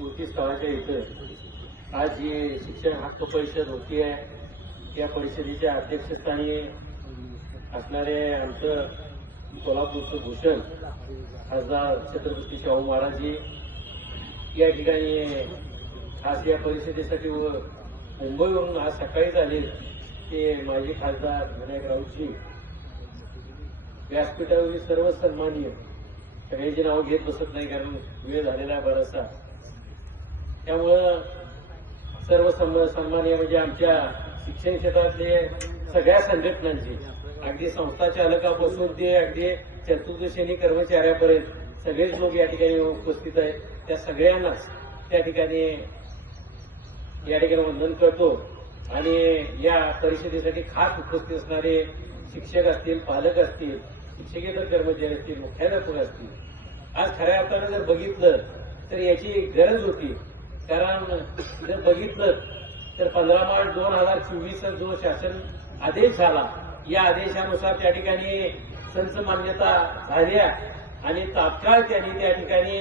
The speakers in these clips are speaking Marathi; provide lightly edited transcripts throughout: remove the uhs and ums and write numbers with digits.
स्मृती स्थळाच्या इथं आज जी शिक्षण हक्क परिषद होती आहे, या परिषदेच्या अध्यक्षस्थानी असणारे आमचं कोल्हापूरचं भूषण खासदार छत्रपती शाहू महाराजजी या ठिकाणी खास या परिषदेसाठी मुंबईवरून आज सकाळीच आले ते माजी खासदार विनायक राऊतजी. व्यासपीठावरील सर्व सन्माननीय सगळ्यांची नावं घेत बसत नाही कारण वेळ झालेला आहे बराचसा. त्यामुळं सर्व सन्माननीय म्हणजे आमच्या शिक्षण क्षेत्रातले सगळ्या संघटनांचे अगदी संस्था चालकापासून ते अगदी चतुर्दशेनी कर्मचाऱ्यापर्यंत सगळेच लोक या ठिकाणी उपस्थित आहेत. त्या सगळ्यांनाच त्या ठिकाणी वंदन करतो. आणि या परिषदेसाठी खास उपस्थित असणारे शिक्षक असतील, पालक असतील, शिक्षकेतर कर्मचारी असतील, मुख्याध्यापक असतील, आज खऱ्या अर्थानं जर बघितलं तर याची गरज होती. कारण जर बघितलं तर 15 मार्च 2024 जो शासन आदेश झाला, या आदेशानुसार त्या ठिकाणी संच मान्यता झाल्या आणि तात्काळ त्यांनी त्या ठिकाणी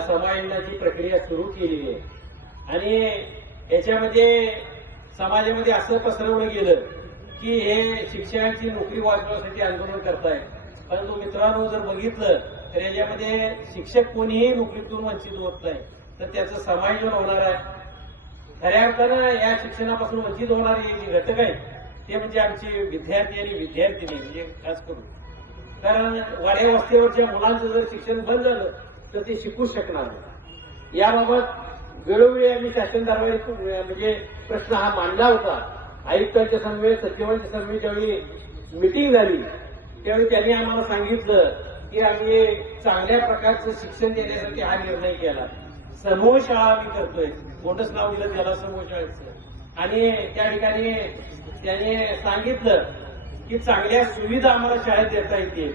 समायोजनाची प्रक्रिया सुरू केलेली आहे. आणि याच्यामध्ये समाजामध्ये असं पसरवलं गेलं की हे शिक्षकांची नोकरी वाचवण्यासाठी आंदोलन करतायत. परंतु मित्रांनो जर बघितलं तर याच्यामध्ये शिक्षक कोणीही नोकरीतून वंचित होत नाही, तर त्याचं समायोजन होणार आहे. खऱ्या अर्थानं या शिक्षणापासून वंचित होणारे जे घटक आहेत ते म्हणजे आमचे विद्यार्थी आणि विद्यार्थिनी म्हणजे खास करून. कारण वाड्या वस्तीवरच्या मुलांचं जर शिक्षण बंद झालं तर ते शिकूच शकणार नाही. याबाबत वेळोवेळी आम्ही शासन दरबारी म्हणजे प्रश्न हा मांडला होता. आयुक्तांच्या समवेत, सचिवांच्या समवेत ज्यावेळी मिटिंग झाली त्यावेळी त्यांनी आम्हाला सांगितलं की आम्ही चांगल्या प्रकारचं शिक्षण देण्यासाठी हा निर्णय केला. समूह शाळा आम्ही करतोय, मोठंच नाव दिलं त्याला समूह शाळेचं. आणि त्या ठिकाणी त्याने सांगितलं की चांगल्या सुविधा आम्हाला शाळेत देता येतील.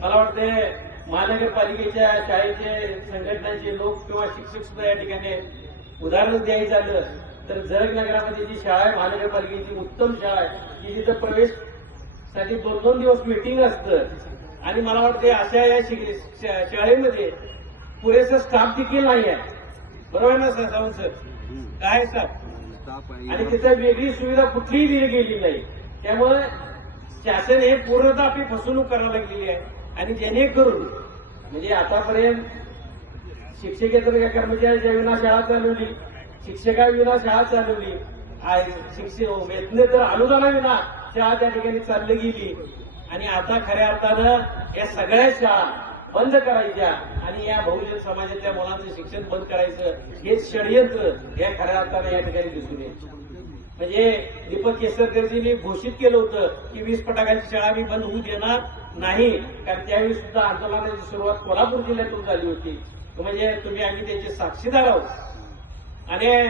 मला वाटतं महानगरपालिकेच्या शाळेचे संघटनांचे लोक किंवा शिक्षक सुद्धा या ठिकाणी उदाहरण द्यायचं झालं तर जरग नगरामध्ये जी शाळा आहे महानगरपालिकेची उत्तम शाळा आहे की जिथं प्रवेशसाठी 2-2 दिवस मीटिंग असतं. आणि मला वाटतं अशा या शाळेमध्ये पुरेसा स्टाफ देखील नाही आहे. बरोबर ना सर सावंत सर? काय स्टाफ आणि तिथं वेगळी सुविधा कुठलीही दिली गेली नाही. त्यामुळे शासन हे पूर्णतः आपली फसवणूक करायला लागलेली आहे. आणि जेणेकरून म्हणजे आतापर्यंत शिक्षकेतर कर्मचाऱ्याच्या विना शाळा चालवली, शिक्षकाविना शाळा चालवली, वेतनेतर अनुदानाविना शाळा त्या ठिकाणी चालली गेली. आणि आता खऱ्या अर्थानं या सगळ्या शाळा बंद करायच्या आणि या बहुजन समाजातल्या मुलांचं शिक्षण बंद करायचं हे षडयंत्र या खऱ्या अर्थानं या ठिकाणी दिसून येतं. म्हणजे दीपक केसरकरजींनी घोषित केलं होतं की 20 फटाक्यांची शाळा मी बंद होऊ देणार नाही. कारण त्यावेळी सुद्धा आंदोलनाची सुरुवात कोल्हापूर जिल्ह्यातून झाली होती. म्हणजे आम्ही त्याचे साक्षीदार आहोत. आणि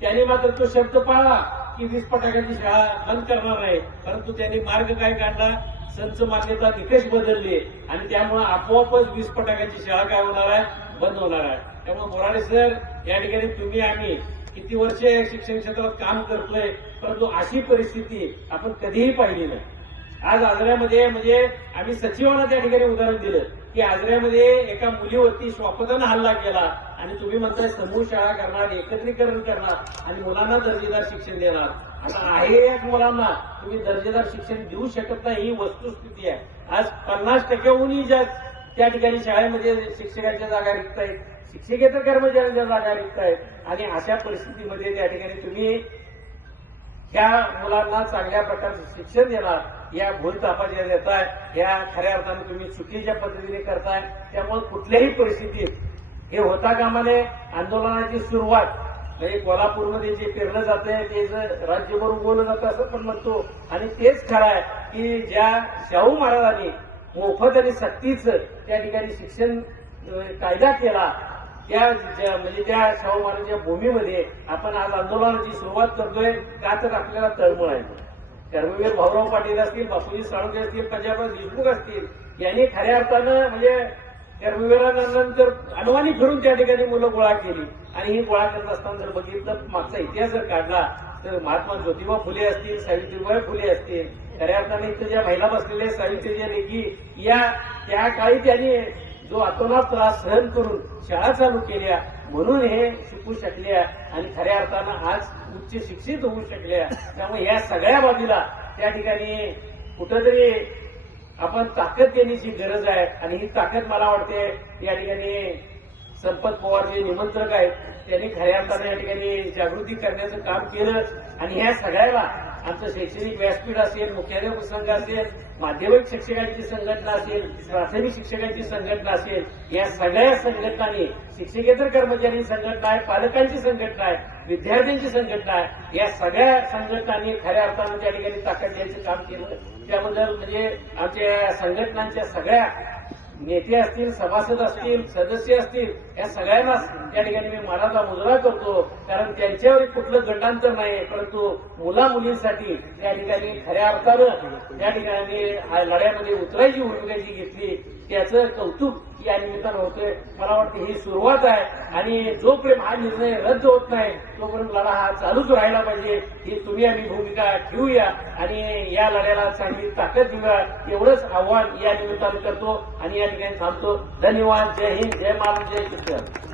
त्यांनी मात्र तो शब्द पाळला की 20 फटाक्यांची शाळा बंद करणार नाही. परंतु त्यांनी मार्ग काय काढला, संच मान्यता निकष बदलले आणि त्यामुळे आपोआपच 20 फटाक्यांची शाळा काय होणार आहे, बंद होणार आहे. त्यामुळे बोराडे सर या ठिकाणी तुम्ही आम्ही किती वर्षे शिक्षण क्षेत्रात काम करतोय, परंतु अशी परिस्थिती आपण कधीही पाहिली नाही. आज आजऱ्यामध्ये म्हणजे आम्ही सचिवांना त्या ठिकाणी उदाहरण दिलं की आजऱ्यामध्ये एका मुलीवरती श्वापदानं हल्ला केला आणि तुम्ही म्हणताय समूह शाळा करणार, एकत्रीकरण करणार आणि मुलांना दर्जेदार शिक्षण देणार. आता आहे या मुलांना तुम्ही दर्जेदार शिक्षण देऊ शकत नाही ही वस्तुस्थिती आहे. आज 50%हूनही जास्त त्या ठिकाणी शाळेमध्ये शिक्षकांच्या जागा रिक्त आहेत, शिक्षकेतर कर्मचाऱ्यांच्या जागा रिक्त आहेत. आणि अशा परिस्थितीमध्ये त्या ठिकाणी तुम्ही ह्या मुलांना चांगल्या प्रकारचं शिक्षण देणार या भूलथापाच्या देताय, या खऱ्या अर्थानं तुम्ही चुकीच्या पद्धतीने करताय. त्यामुळे कुठल्याही परिस्थितीत हे होता कामा नये. आंदोलनाची सुरुवात म्हणजे कोल्हापूरमध्ये जे पेरलं जातंय ते राज्यभर उगवलं जातं असं पण म्हणतो. आणि तेच खरं आहे की ज्या शाहू महाराजांनी मोफत आणि सक्तीचं त्या ठिकाणी शिक्षण कायदा केला म्हणजे त्या शाहू महाराजांच्या भूमीमध्ये आपण आज आंदोलनाची सुरुवात करतोय. का तर आपल्याला तळमळ आहे. कर्मवीर भाऊराव पाटील असतील, बापूजी साळुंखे असतील, पंजाबराव देशमुख असतील यांनी खऱ्या अर्थानं म्हणजे कर्मवीरानंतर अनवाणी फिरून त्या ठिकाणी मुलं गोळा केली. आणि ही गोळा करत असताना जर बघितलं मागचा इतिहास जर काढला तर महात्मा ज्योतिबा फुले असतील, सावित्रीबाई फुले असतील, खऱ्या अर्थाने इथं ज्या महिला बसलेल्या सावित्रीच्या लेखी या त्या काळी त्यांनी जो अतोनात त्रास सहन करून शाळा चालू केल्या म्हणून हे शिकू शकल्या आणि खऱ्या अर्थानं आज उच्च शिक्षित होऊ शकल्या. त्यामुळे या सगळ्या बाजूला त्या ठिकाणी कुठंतरी आपण ताकद देण्याची गरज आहे आणि ही ताकद मला वाटते या ठिकाणी संपत पवार जे निमंत्रक आहेत त्यांनी खऱ्या अर्थानं या ठिकाणी जागृती करण्याचं काम केलं आणि ह्या सगळ्याला आमचं शैक्षणिक व्यासपीठ असेल, मुख्याध्यापक संघ असेल, माध्यमिक शिक्षकांची संघटना असेल, प्राथमिक शिक्षकांची संघटना असेल, या सगळ्या संघटनांनी शिक्षकेतर कर्मचारी संघटना आहे, पालकांची संघटना आहे, विद्यार्थ्यांची संघटना आहे, या सगळ्या संघटनांनी खऱ्या अर्थानं त्या ठिकाणी ताकद द्यायचं काम केलं. त्याबद्दल म्हणजे आमच्या संघटनांच्या सगळ्या नेते असतील, सभासद असतील, सदस्य असतील, या सगळ्यांना त्या ठिकाणी मी मानाचा मुजरा करतो. कारण त्यांच्यावर कुठलं गंडांतर नाही, परंतु मुला मुलींसाठी त्या ठिकाणी खऱ्या अर्थानं त्या ठिकाणी लढ्यामध्ये उतरायची भूमिका जी घेतली त्याचं कौतुक या निमित्तानं होतंय. मला वाटतं ही सुरुवात आहे आणि जोपर्यंत हा निर्णय रद्द होत नाही तोपर्यंत लढा हा चालूच राहायला पाहिजे. ही तुम्ही आम्ही भूमिका ठेवूया आणि या लढ्याला चांगली ताकद देऊया एवढंच आव्हान या निमित्तानं करतो आणि या ठिकाणी थांबतो. धन्यवाद. जय हिंद, जय महाराष्ट्र, जय शिक्षण.